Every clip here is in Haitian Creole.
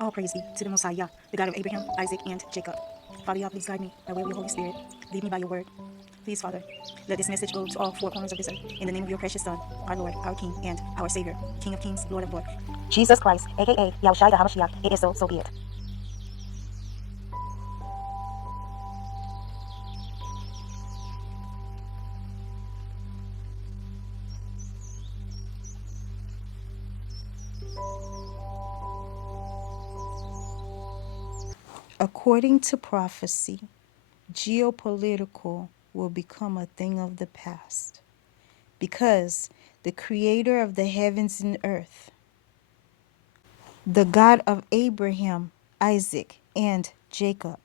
All praise be to the Most High Yah, the God of Abraham, Isaac, and Jacob. Father, Yah, please guide me by way of your Holy Spirit. Lead me by your word. Please, Father, let this message go to all four corners of this earth. In the name of your precious Son, our Lord, our King, and our Savior, King of kings, Lord of lords, Jesus Christ, a.k.a. Yahushua HaMashiach. It is so, so be it. According to prophecy, geopolitical will become a thing of the past because the creator of the heavens and earth, the God of Abraham, Isaac, and Jacob,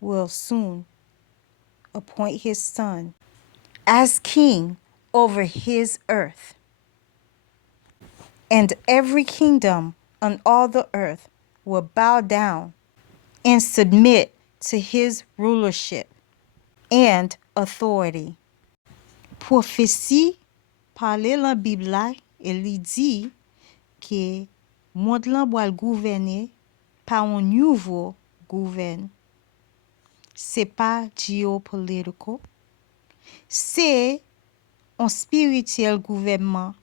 will soon appoint his son as king over his earth. And every kingdom on all the earth will bow down and submit to his rulership and authority. Prophétie parle lan Bible la et li di que monde lan boal gouverner par un nouveau gouverne. C'est pas géopolitical, c'est un spirituel gouvernement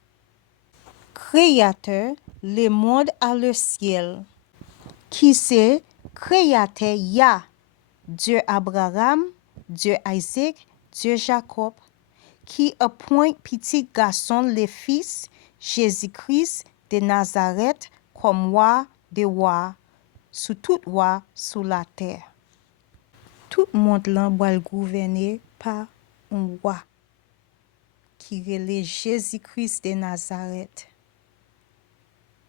créateur le monde à le ciel qui c'est créateur Yah, Dieu Abraham, Dieu Isaac, Dieu Jacob, qui appoint petit garçon le fils Jésus-Christ de Nazareth comme roi des rois, sous tout roi sous la terre. Tout monde là va gouverner par un roi qui relève Jésus-Christ de Nazareth.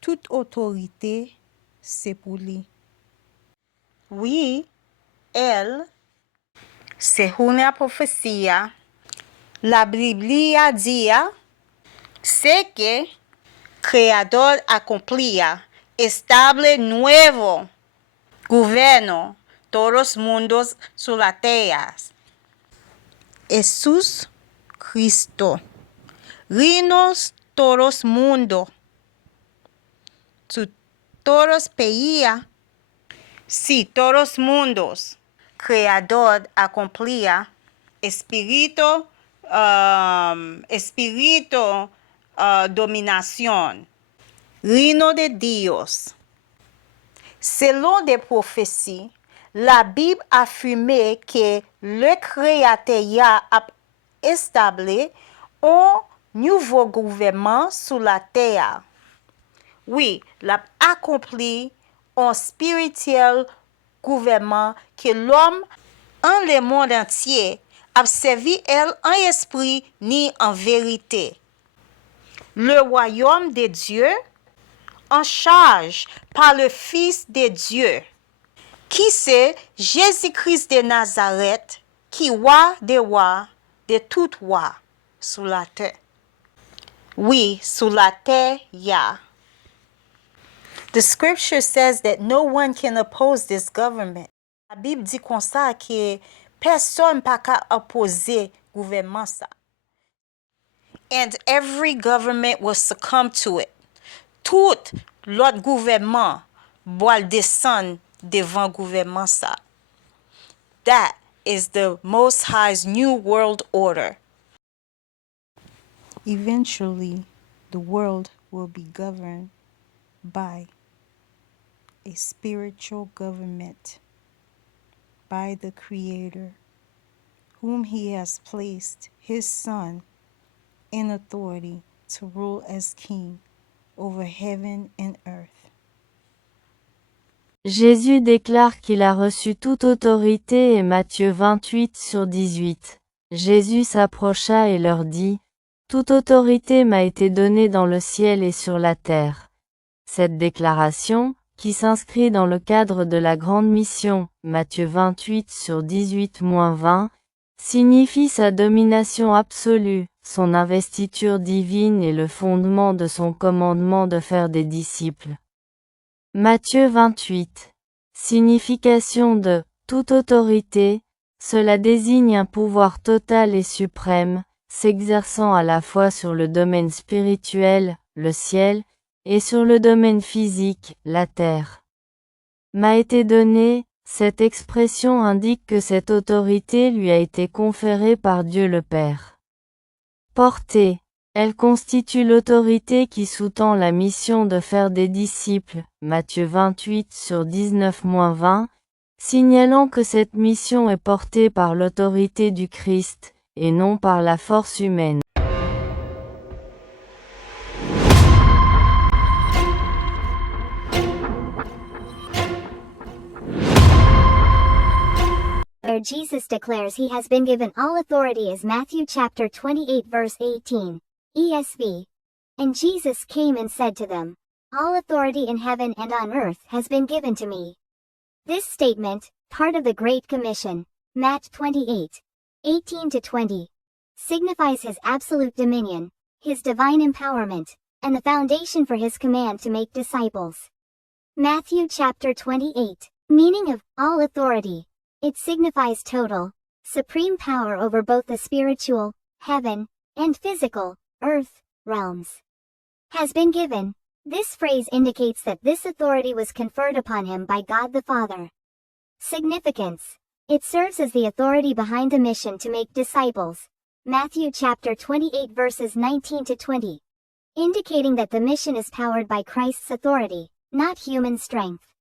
Toute autorité, c'est pour lui. Oui, elle, c'est une prophétie. La Biblia dit, c'est que Creador accomplia, estable nuevo gobierno todos mundos sur la tierra. Jesús Cristo, reinos todos mundo, su todos países, si todos mundos, Creador accomplia, espíritu dominación, reino de Dios. Selon des prophéties, la Bible affirme que le Créateur a établi un nouveau gouvernement sur la terre. Oui, l'a accompli un spirituel gouvernement que l'homme en le monde entier a servi elle en esprit ni en vérité. Le royaume de Dieu en charge par le Fils de Dieu, qui c'est Jésus-Christ de Nazareth, qui roi des rois, de tout roi, sous la terre. Oui, sous la terre, Yah. The scripture says that no one can oppose this government. La Bible dit comme ça que personne pas qu'à opposer gouvernement ça. And every government will succumb to it. Tout l'autre gouvernement doit descendre devant gouvernement ça. That is the Most High's new world order. Eventually, the world will be governed by a spiritual government, by the Creator, whom He has placed His Son in authority to rule as King over heaven and earth. Jésus déclare qu'il a reçu toute autorité et Matthieu 28/18. Jésus s'approcha et leur dit, « Toute autorité m'a été donnée dans le ciel et sur la terre. » Cette déclaration, qui s'inscrit dans le cadre de la grande mission, Matthieu 28/18-20, signifie sa domination absolue, son investiture divine et le fondement de son commandement de faire des disciples. Matthieu 28. Signification de « toute autorité », cela désigne un pouvoir total et suprême, s'exerçant à la fois sur le domaine spirituel, le ciel, et sur le domaine physique, la terre. m'a été donnée, cette expression indique que cette autorité lui a été conférée par Dieu le Père. Portée, elle constitue l'autorité qui sous-tend la mission de faire des disciples, Matthieu 28/19-20, signalant que cette mission est portée par l'autorité du Christ, et non par la force humaine. Where Jesus declares he has been given all authority is Matthew chapter 28 verse 18, ESV. And Jesus came and said to them, all authority in heaven and on earth has been given to me. This statement, part of the Great Commission, Matt 28, 18-20, signifies his absolute dominion, his divine empowerment, and the foundation for his command to make disciples. Matthew chapter 28, meaning of all authority. It signifies total, supreme power over both the spiritual, heaven, and physical, earth, realms. Has been given. This phrase indicates that this authority was conferred upon him by God the Father. Significance. It serves as the authority behind the mission to make disciples. Matthew chapter 28 verses 19-20. Indicating that the mission is powered by Christ's authority, not human strength.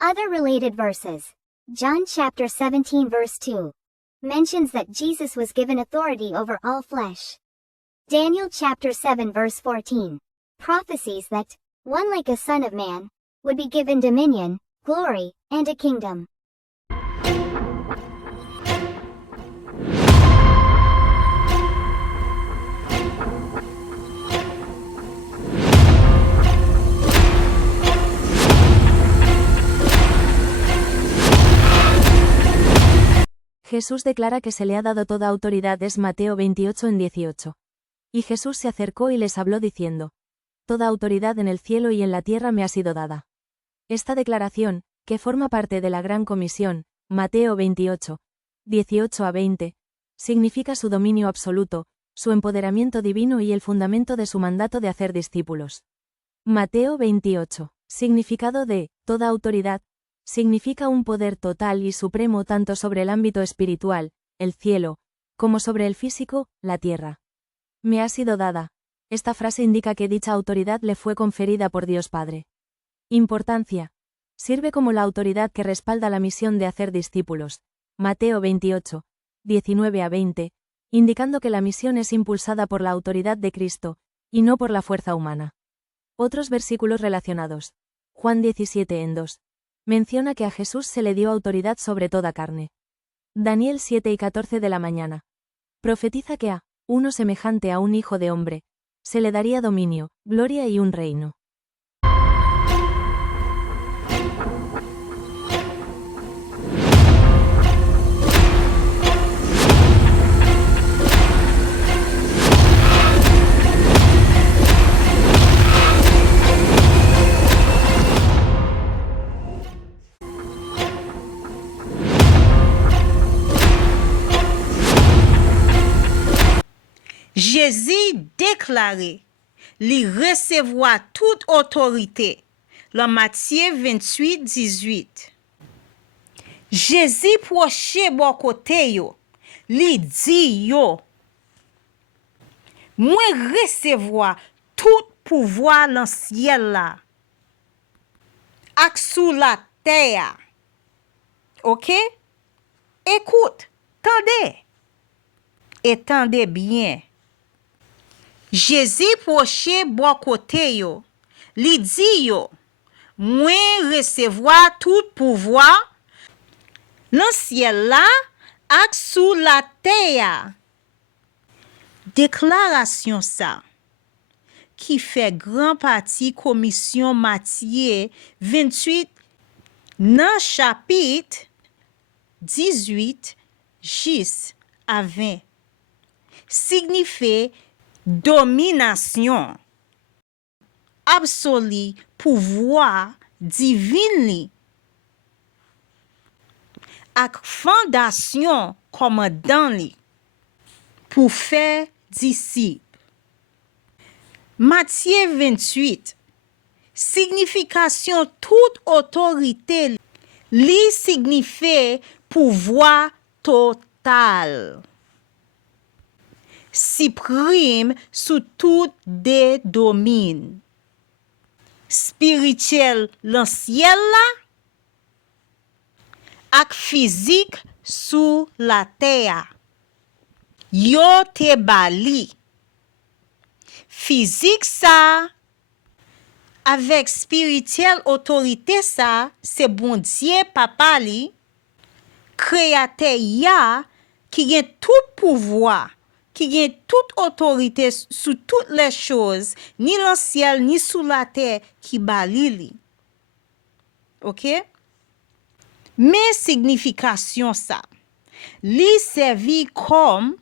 Other related verses. John chapter 17 verse 2 mentions that Jesus was given authority over all flesh. Daniel chapter 7 verse 14 prophesies that one like a son of man would be given dominion, glory, and a kingdom. Jesús declara que se le ha dado toda autoridad, es Mateo 28:18. Y Jesús se acercó y les habló diciendo, toda autoridad en el cielo y en la tierra me ha sido dada. Esta declaración, que forma parte de la Gran Comisión, Mateo 28, 18-20, significa su dominio absoluto, su empoderamiento divino y el fundamento de su mandato de hacer discípulos. Mateo 28, significado de toda autoridad, significa un poder total y supremo tanto sobre el ámbito espiritual, el cielo, como sobre el físico, la tierra. Me ha sido dada. Esta frase indica que dicha autoridad le fue conferida por Dios Padre. Importancia. Sirve como la autoridad que respalda la misión de hacer discípulos. Mateo 28, 19-20, indicando que la misión es impulsada por la autoridad de Cristo, y no por la fuerza humana. Otros versículos relacionados. Juan 17:2. Menciona que a Jesús se le dio autoridad sobre toda carne. Daniel 7:14 de la mañana. Profetiza que a uno semejante a un hijo de hombre, se le daría dominio, gloria y un reino. Jésus déclaré, li recevoir toute autorité. Dans Matthieu 28:18. Jésus proche bon côté yo, li dit yo, moi recevoir tout pouvoir dans ciel là, ak sous la terre. OK? Écoute, tendez. Et tendez bien. Jésus proche bon côté yo, li dit yo, moi recevoir tout pouvoir dans ciel là ak sous la terre. Déclaration ça qui fait grand partie commission Matthieu 28 dans chapitre 18 jusqu'à 20 signifie domination absolue, pouvoir divin li ak fondation commandant li pour faire disciples. Matthieu 28 Signification toute autorité li signifie pouvoir total. Supreme sous tout des domaines. Spirituel dans ciel la, ak physique sous la terre. Yo te bali. Physique ça, avec spirituel autorité ça, c'est bon Dieu papa li, créateur ya, qui gen tout pouvoir, qui gen toute autorité sur toutes les choses, ni dans le ciel, ni sous la terre, qui bali li. Ok? Mais signification ça, li servi comme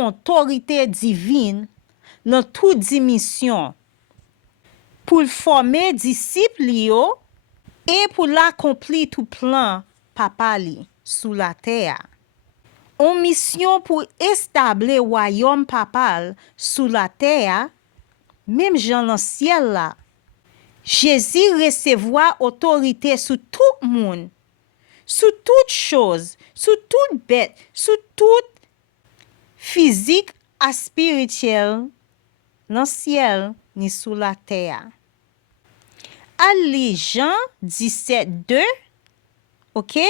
autorité divine dans toute dimension pour former disciples yo et pour l'accomplir tout plan papa li sous la terre. En mission pour établir royaume papal sous la terre, même Jean dans le ciel là. Jésus recevra autorité sur tout le monde, sur toute chose, sur toute bête, sur toute physique et spirituelle, dans le ciel ni sous la terre. Ali Jean 17:2, ok,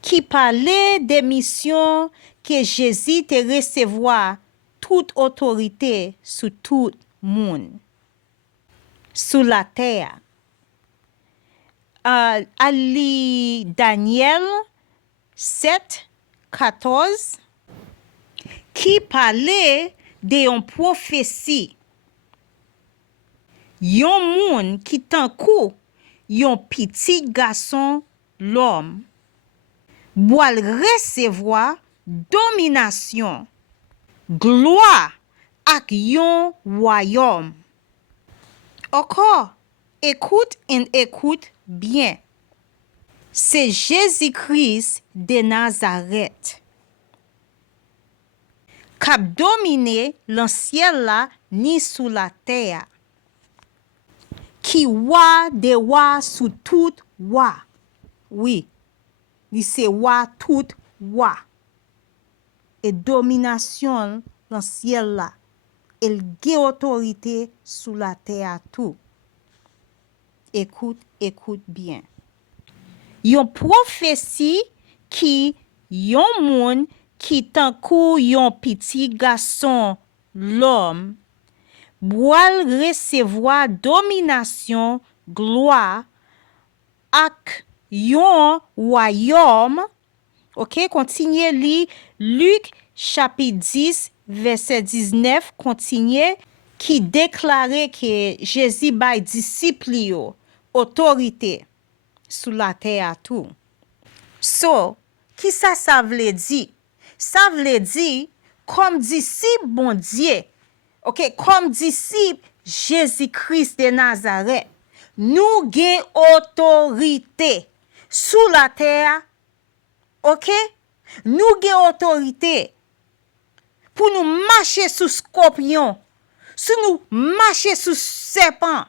qui parlait des missions que Jésus te recevoir toute autorité sur tout le monde, sous la terre. Ali Daniel 7:14, qui parlait de prophétie. Yon moun qui tan kou yon petit garçon l'homme boal recevoir domination, gloire ak yon royaume. Encore, écoute bien. C'est Jésus-Christ de Nazareth k'ap domine dans ciel la ni sous la terre. Qui roi de roi sous tout roi. Oui, il c'est roi tout roi. Et domination dans ciel là. Elle a autorité sous la terre tout. Écoute bien. Yon prophétie qui yon moun qui tan kou yon petit garçon l'homme boal recevoir domination, gloire ak yon royaume. OK, continuez li Luc chapitre 10 verset 19, continuez qui déclarait que Jésus bay disciple yo autorité sous la terre tout. So, qui ça vle di? Ça vle di comme disciple bon Dieu. OK, comme disciple Jésus-Christ de Nazareth, nous gen autorité sous la terre. OK? Nous gen autorité pour nous marcher sous scorpion, sous nous marcher sous serpent.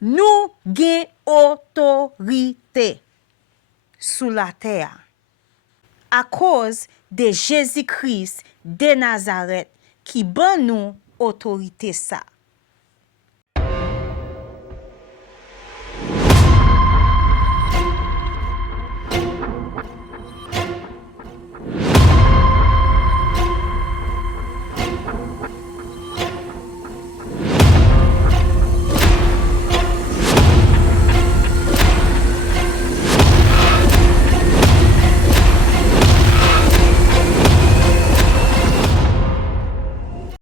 Nous gen autorité sous la terre à cause de Jésus-Christ de Nazareth qui ban nous autorité ça.